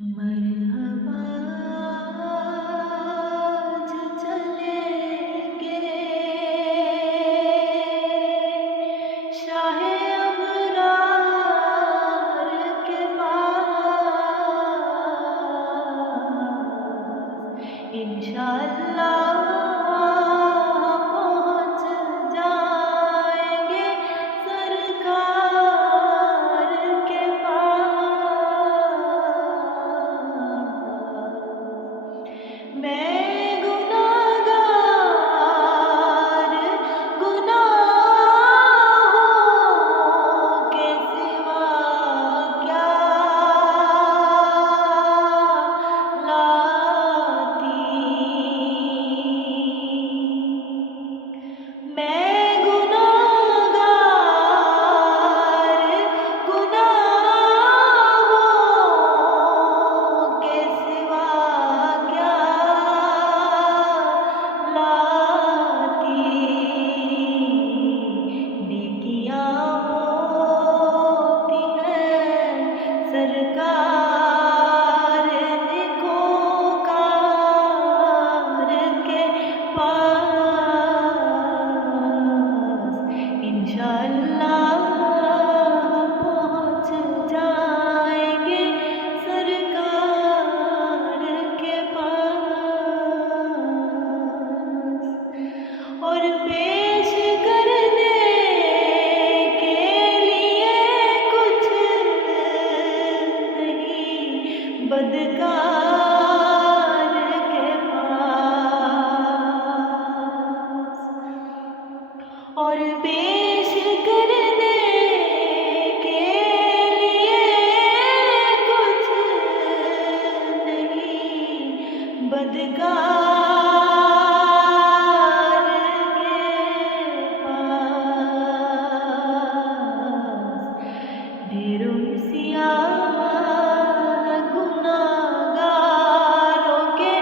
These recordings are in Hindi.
मरहबा आज चलेंगे शाहे अबरार के पास इंशाअल्लाह पहुँच जाएंगे सरकार के पास। मैं गुनाहगार गुनाहों के सिवा क्या लाती। मैं गुनाहगार गुनाहों के सिवा क्या लाती। नेकियां होती हैं सरकार निकोकार के पास इंशाअल्लाह पहुँच जाएंगे सरकार के पास। और पेश करने के लिए कुछ नहीं बदकार के पास। और पेश करने के लिए कुछ नहीं बदकार के पास। ढेरों सियाह गुनाहगारों के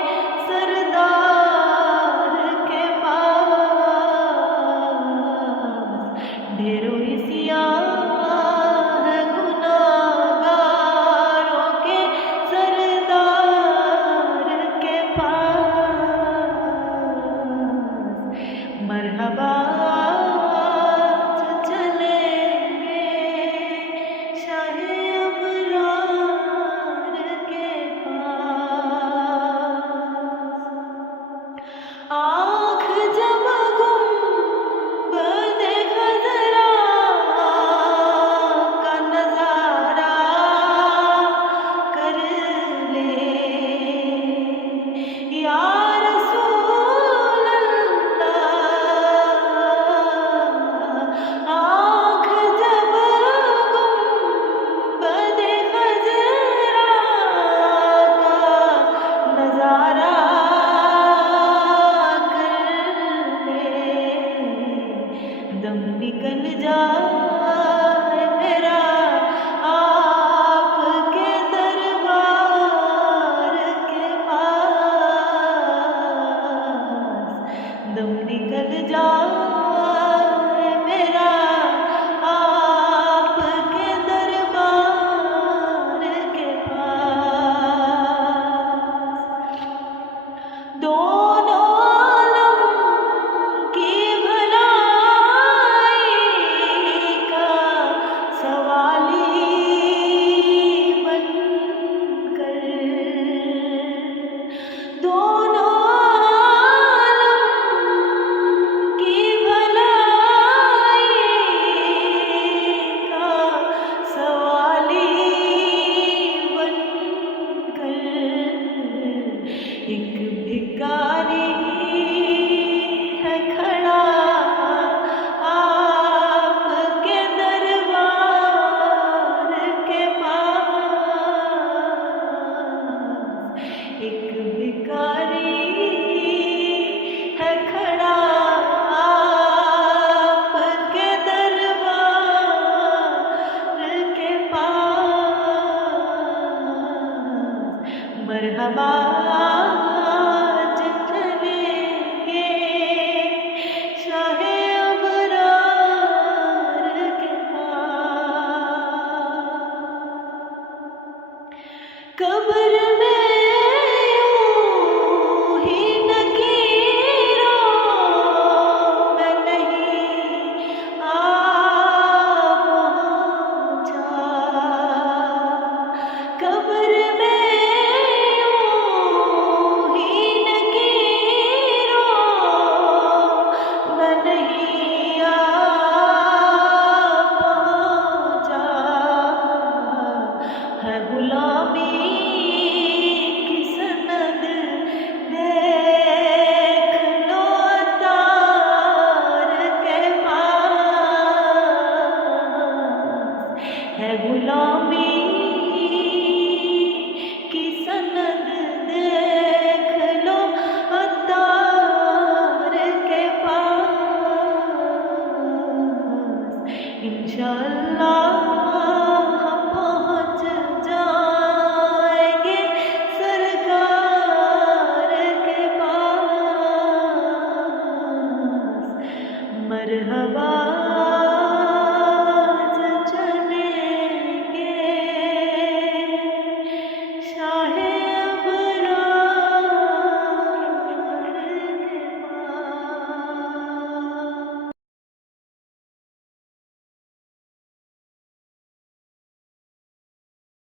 सरदार के पास। ढेरों सियाह गुनाहगारों के सरदार के पास। मरहबा आज चलेंगे शाहे अबरार के पास। आँख जब गुंबद खज़रा का नज़ारा कर ले या रसूल अल्लाह। आँख जब गुंबद खज़रा का नज़ारा दम निकल जाए मेरा आपके दरबार के पास। दम निकल जाए मेरा आपके दरबार के पास। दोनों आलम की भलाई का सवाली बनकर। दोनों आलम की भलाई का सवाली बनकर। एक भिखारी है खड़ा आपके दरबार के पास। एक भिखारी है खड़ा आपके दरबार के पास। मरहबा आज चलेंगे शाहे अबरार के पास। कब्र में यूं ही नकीरों में नहीं आ पहुँचा। कब्र में यूं ही नकीरों में नहीं आ पहुँचा। है गुलामी की सनद देख लो तार के पास। है गुलामी की सनद देख लो तार के पास। इंशाअल्लाह पहुँच जाएंगे सरकार के पास। मरहबा